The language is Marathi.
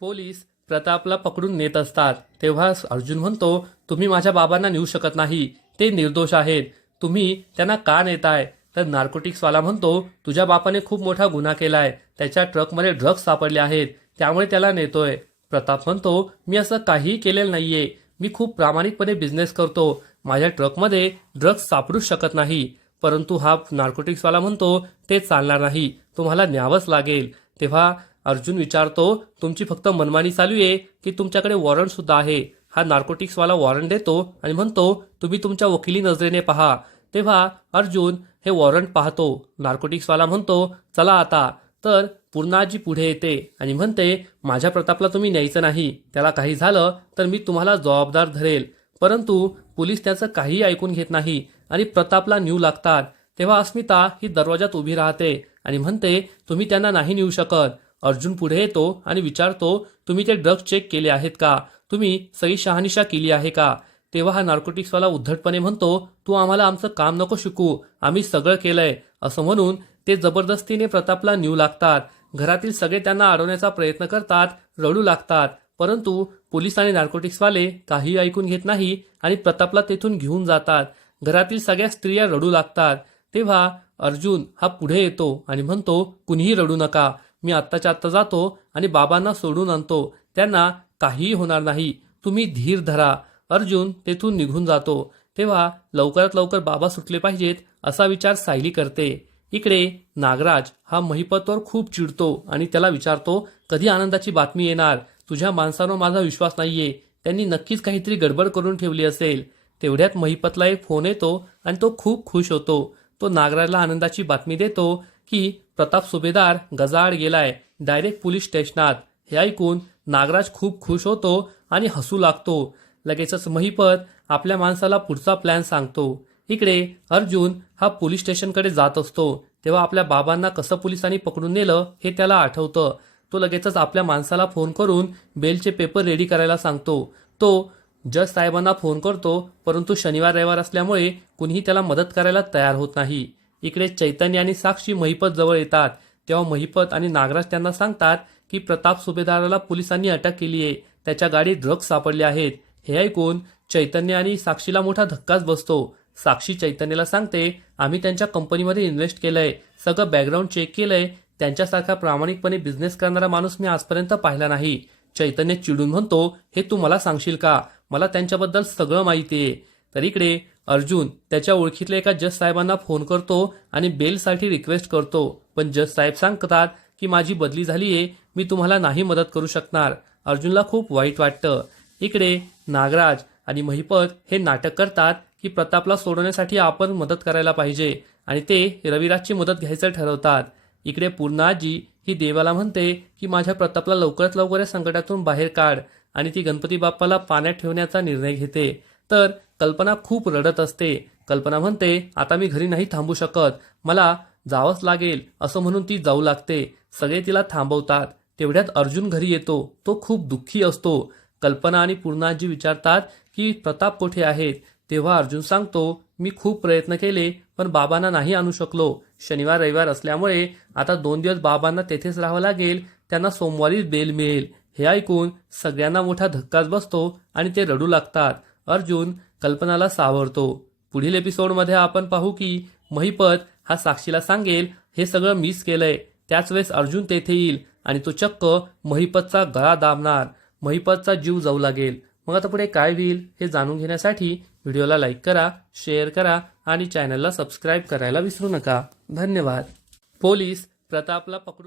पोलीस प्रतापला पकडून नेत असतात. तेव्हा अर्जुन म्हणतो तुम्ही माझ्या बाबांना नेऊ शकत नाही. ते निर्दोष आहेत. तुम्ही त्यांना का नेताय? तर नार्कोटिक्सवाला म्हणतो तुझ्या बापाने खूप मोठा गुन्हा केलाय. त्याच्या ट्रकमध्ये ड्रग्ज सापडले आहेत. त्यामुळे त्याला नेतोय. प्रताप म्हणतो मी असं काहीही केलेलं नाहीये. मी खूप प्रामाणिकपणे बिझनेस करतो. माझ्या ट्रकमध्ये ड्रग्ज सापडूच शकत नाही. परंतु हा नार्कोटिक्सवाला म्हणतो ते चालणार नाही. तुम्हाला न्यावंच लागेल. तेव्हा अर्जुन विचारतो तुमची फक्त मनमानी चालू आहे की तुमच्याकडे वॉरंट सुद्धा आहे. हा नार्कोटिक्सवाला वॉरंट देतो आणि म्हणतो तुम्ही तुमच्या वकिली नजरेने पहा. तेव्हा अर्जुन हे वॉरंट पाहतो. नार्कोटिक्सवाला म्हणतो चला आता. तर पूर्णाजी पुढे येते आणि म्हणते माझ्या प्रतापला तुम्ही न्यायचं नाही. त्याला काही झालं तर मी तुम्हाला जबाबदार धरेल. परंतु पोलीस त्याचं काहीही ऐकून घेत नाही आणि प्रतापला नेऊ लागतात. तेव्हा अस्मिता ही दरवाजात उभी राहते आणि म्हणते तुम्ही त्यांना नाही नेऊ शकत. अर्जुन पुढे येतो आणि विचारतो तुम्ही ते ड्रग्ज चेक केले आहेत का? तुम्ही सही शहानिशा केली आहे का? तेव्हा हा नार्कोटिक्सवाला उद्धटपणे म्हणतो तू आम्हाला आमचं काम नको शिकू आम्ही सगळं केलंय. असं म्हणून ते जबरदस्तीने प्रतापला नेऊ लागतात. घरातील सगळे त्यांना अडवण्याचा प्रयत्न करतात रडू लागतात. परंतु पोलीस आणि नार्कोटिक्सवाले काही ऐकून घेत नाही आणि प्रतापला तेथून घेऊन जातात. घरातील सगळ्या स्त्रिया रडू लागतात. तेव्हा अर्जुन हा पुढे येतो आणि म्हणतो कुणीही रडू नका. मी आत्ताच्या आत्ता जातो आणि बाबांना सोडून आणतो. त्यांना काहीही होणार नाही. तुम्ही धीर धरा. अर्जुन तेथून निघून जातो. तेव्हा लवकरात लवकर बाबा सुटले पाहिजेत असा विचार सायली करते. इकडे नागराज हा महिपतवर खूप चिडतो आणि त्याला विचारतो कधी आनंदाची बातमी येणार? तुझ्या माणसावर माझा विश्वास नाहीये. त्यांनी नक्कीच काहीतरी गडबड करून ठेवली असेल. तेवढ्यात महिपतला एक फोन येतो आणि तो खूप खुश होतो. तो नागराजला आनंदाची बातमी देतो की प्रताप सुभेदार गजाआड गेलाय. डायरेक्ट पोलीस स्टेशनात. हे ऐकून नागराज खूप खुश होतो आणि हसू लागतो. लगेचच महिपत आपल्या माणसाला पुढचा प्लॅन सांगतो. इकडे अर्जुन हा पोलीस स्टेशनकडे जात असतो. तेव्हा आपल्या बाबांना कसं पोलिसांनी पकडून नेलं हे त्याला आठवतं. तो लगेचच आपल्या माणसाला फोन करून बेलचे पेपर रेडी करायला सांगतो. तो जज साहेबांना फोन करतो परंतु शनिवार रविवार असल्यामुळे कुणीही त्याला मदत करायला तयार होत नाही. इकडे चैतन्य आणि साक्षी महिपत जवळ येतात. तेव्हा महिपत आणि नागराज त्यांना सांगतात की प्रताप सुभेदाराला पोलिसांनी अटक केली आहे. त्याच्या गाडीत ड्रग्ज सापडले आहेत. हे ऐकून चैतन्य आणि साक्षीला मोठा धक्काच बसतो. साक्षी चैतन्यला सांगते आम्ही त्यांच्या कंपनीमध्ये इन्व्हेस्ट केलंय. सगळं बॅकग्राऊंड चेक केलंय. त्यांच्यासारखा प्रामाणिकपणे बिझनेस करणारा माणूस मी आजपर्यंत पाहिला नाही. चैतन्य चिडून म्हणतो हे तू मला सांगशील का? मला त्यांच्याबद्दल सगळं माहिती आहे. तर इकडे अर्जुन त्याच्या ओळखीतल्या एका जज साहेबांना फोन करतो आणि बेलसाठी रिक्वेस्ट करतो. पण जज साहेब सांगतात की माझी बदली झाली आहे मी तुम्हाला नाही मदत करू शकणार. अर्जुनला खूप वाईट वाटतं. इकडे नागराज आणि महिपत हे नाटक करतात की प्रतापला सोडवण्यासाठी आपण मदत करायला पाहिजे आणि ते रविराजची मदत घ्यायचं ठरवतात. इकडे पूर्णाजी ही देवाला म्हणते की माझ्या प्रतापला लवकरात लवकर या संकटातून बाहेर काढ आणि ती गणपती बाप्पाला पाण्यात ठेवण्याचा निर्णय घेते. तर कल्पना खूप रडत असते. कल्पना म्हणते आता मी घरी नाही थांबू शकत. मला जावंच लागेल असं म्हणून ती जाऊ लागते. सगळे तिला थांबवतात. तेवढ्यात अर्जुन घरी येतो. तो खूप दुःखी असतो. कल्पना आणि पूर्णाजी विचारतात की प्रताप कोठे आहेत? तेव्हा अर्जुन सांगतो मी खूप प्रयत्न केले पण बाबांना नाही आणू शकलो. शनिवार रविवार असल्यामुळे आता दोन दिवस बाबांना तेथेच राहावं लागेल. त्यांना सोमवारीच बेल मिळेल. हे ऐकून सगळ्यांना मोठा धक्काच बसतो आणि ते रडू लागतात. अर्जुन कल्पनाला सावरतो. पुढील एपिसोडमध्ये आपण पाहू की महिपत हा साक्षीला सांगेल हे सगळं मिस केलंय. त्याच वेळेस अर्जुन तेथे येईल आणि तो चक्क महिपतचा गळा दाबणार. महिपतचा जीव जाऊ लागेल. मग आता पुढे काय होईल हे जाणून घेण्यासाठी व्हिडिओला लाईक करा शेअर करा आणि चॅनलला सबस्क्राईब करायला विसरू नका. धन्यवाद. पोलीस प्रतापला पकडून